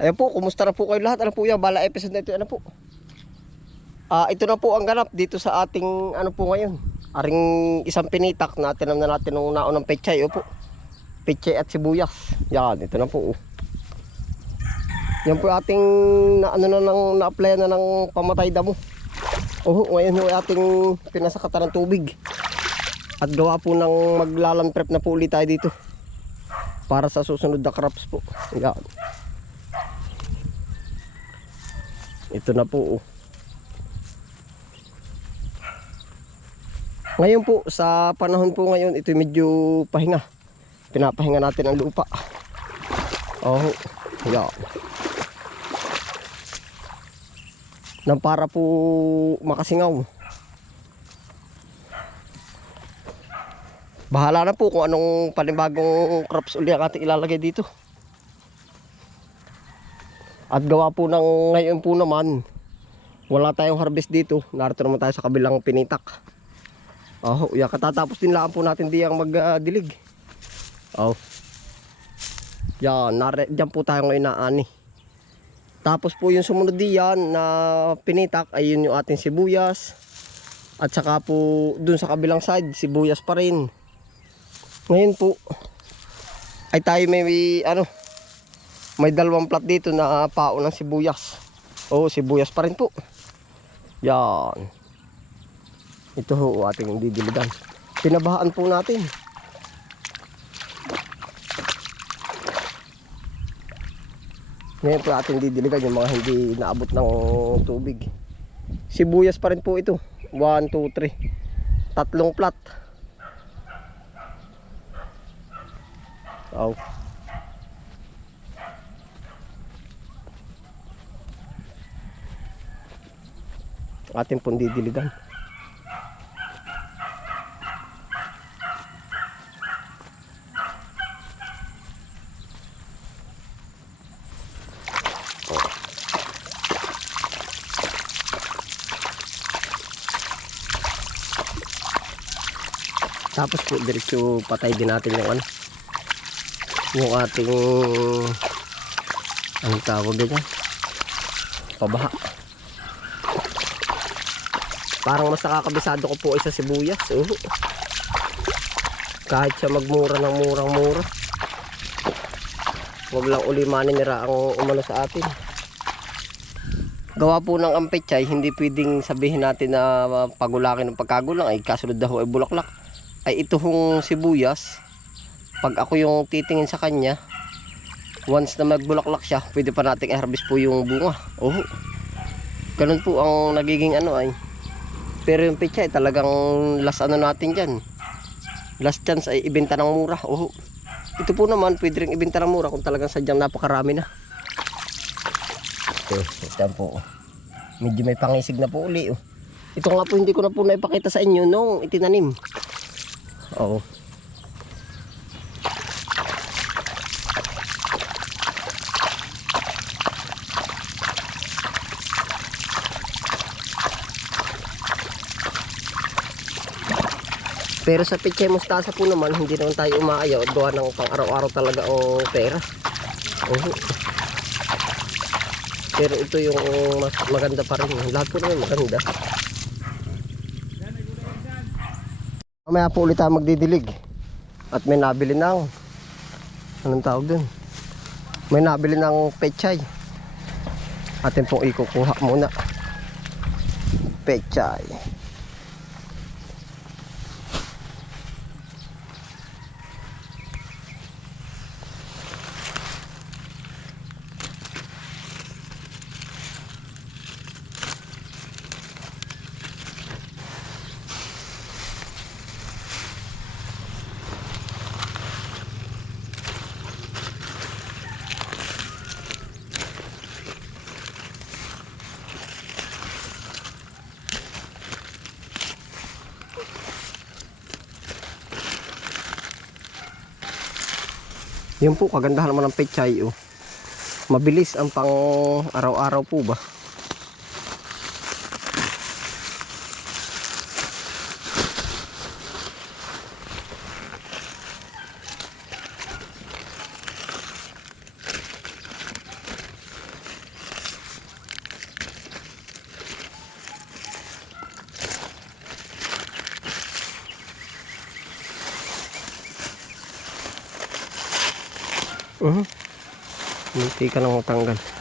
Ayan po, kumusta na po kayo lahat? Ano po yan? Bala episode na ito, ano po? Ah, ito na po ang ganap dito sa ating ano po ngayon. Aring isang pinitak na tinam na natin nung naunang pechay, opo. Pechay at sibuyas. Yan, ito na po. oh. Yan po ating na, ano na nang na-apply na ng pamatay damo. Oh, ngayon ho ating pinasakatan ng tubig. At gawa po ng maglalan prep na po ulit tayo dito. Para sa susunod na crops po. Yan. Ito na po. oh. Ngayon po, sa panahon po ngayon, ito medyo pahinga. Pinapahinga natin ang lupa. Oh, yan. Nang para po makasingaw. Bahala na po kung anong panibagong crops uli ang ating ilalagay dito. At gawa po ng ngayon po naman, wala tayong harvest dito. Narito naman tayo sa kabilang pinitak. Oh, ya katatapos din lang po natin diyang magdilig. oh. Yan, nare, dyan po tayo ngayon na ani. Tapos po yung sumunod diyan na pinitak ay yun yung ating sibuyas. At saka po dun sa kabilang side, sibuyas pa rin. Ngayon po ay tayo may, may ano may dalawang plat dito na pao ng sibuyas. Oo, sibuyas pa rin po. Yan. Ito ho ating didiligan. Pinabahaan po natin. Ngayon po ating didiligan yung mga hindi naabot ng tubig. Sibuyas pa rin po ito. 1, 2, 3. Tatlong plat. Oh. Ating pong didiligan. Tapos po diretso patay din natin yung ano yung ating anong tawag ganyan pabaha parang mas nakakabisado ko po ay sa sibuyas uh. kahit siya magmura ng murang mura. Wag lang ulimanin nila ang umano sa atin. Gawa po ng ampechay hindi pwedeng sabihin natin na pagulakin ng pagkagulang ay kasunod daw ay bulaklak. Ay ito hong sibuyas pag ako yung titingin sa kanya once na magbulaklak siya pwede pa nating i-harvest po yung bunga. Oh. Ganun po ang nagiging ano ay pero yung pechay talagang last ano natin dyan. Last chance ay ibenta ng mura. Oh ito po naman pwede rin ibenta ng mura kung talagang sadyang napakarami na. Ito ito po. Medyo may pangisig na po uli oh. ito nga po hindi ko na po naipakita sa inyo nung itinanim. Oo. Pero sa pichay mustasa po naman, hindi naman tayo umaayaw. Gawa ng pang araw-araw talaga ang pera. Oo. Pero ito yung mas maganda pa rin. Lahat po naman maganda. Mamaya po ulit tayo magdidilig. At may nabili ng anong tawag dun? May nabili ng pechay. Atin pong ikukuha muna. Pechay. Yun po, kagandahan naman ng pechay. Oh. Mabilis ang pang araw-araw po ba? Mhm. Hindi ka nang matanggal.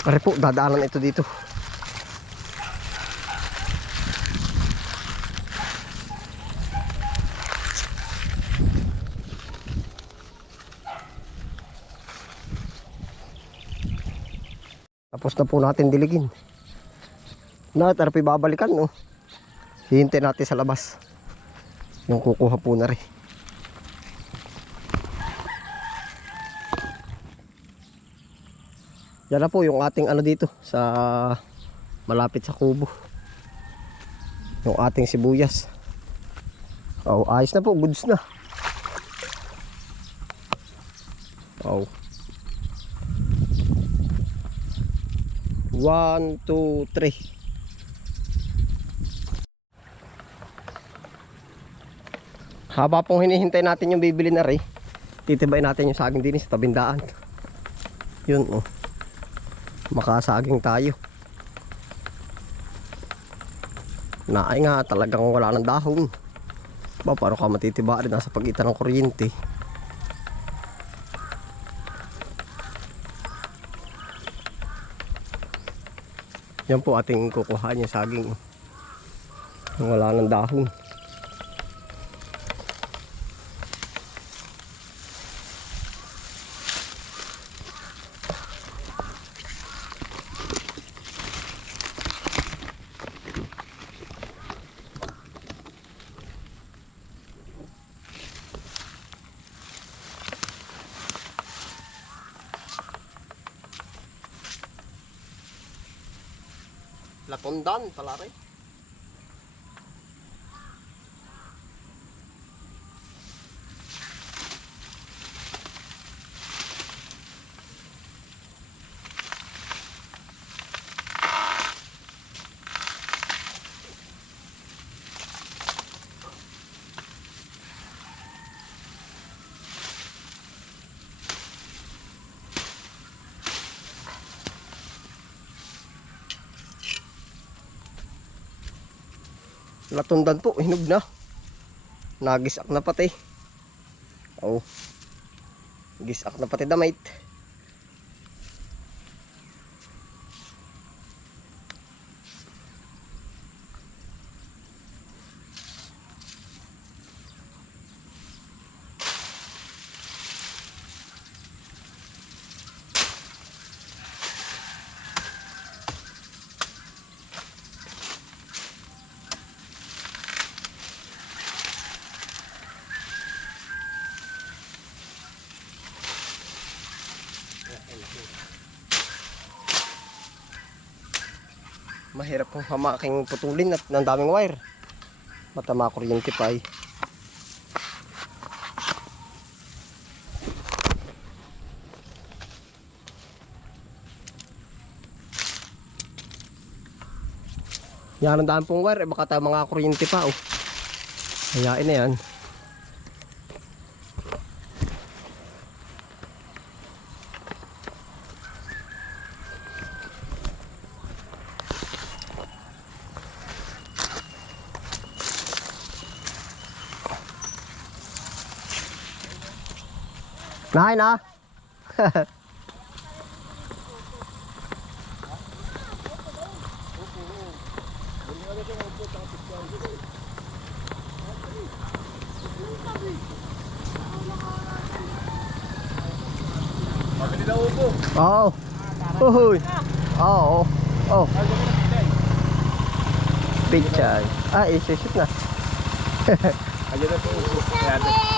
Pare po, dadaanan ito dito. Tapos na po natin diligin. Na, tarapi babalikan, no? Hihintay natin sa labas. Yung kukuha po na rin. Yan na po yung ating ano dito sa malapit sa kubo. Yung ating sibuyas. Oh, ayos na po, goods na. Oh. One, two, three. Haba pong hinihintay natin yung bibili na rin. Titibay natin yung saging din sa tabindaan. Yun oh makasaging tayo. Naay nga talagang wala ng dahon. Ba paano ka matitiba rin nasa pagitan ng kuryente. Yan po ating kukuhaan yung saging. Wala ng dahon Latundan pala rin. Latundan po, hinog na. Nagisak na pati. Oh. Gisak na pati damit. Mahirap pong hamaking putulin at ng daming wire. Matama kuryente pa eh. Yan ang dami pong wire, eh, baka tayo mga kuryente pa oh. Hayain na yan. Nahay na. Oo. Uy. Oo. Oh. Picture. Ah, isi-shoot na. Ayun na po. Kaya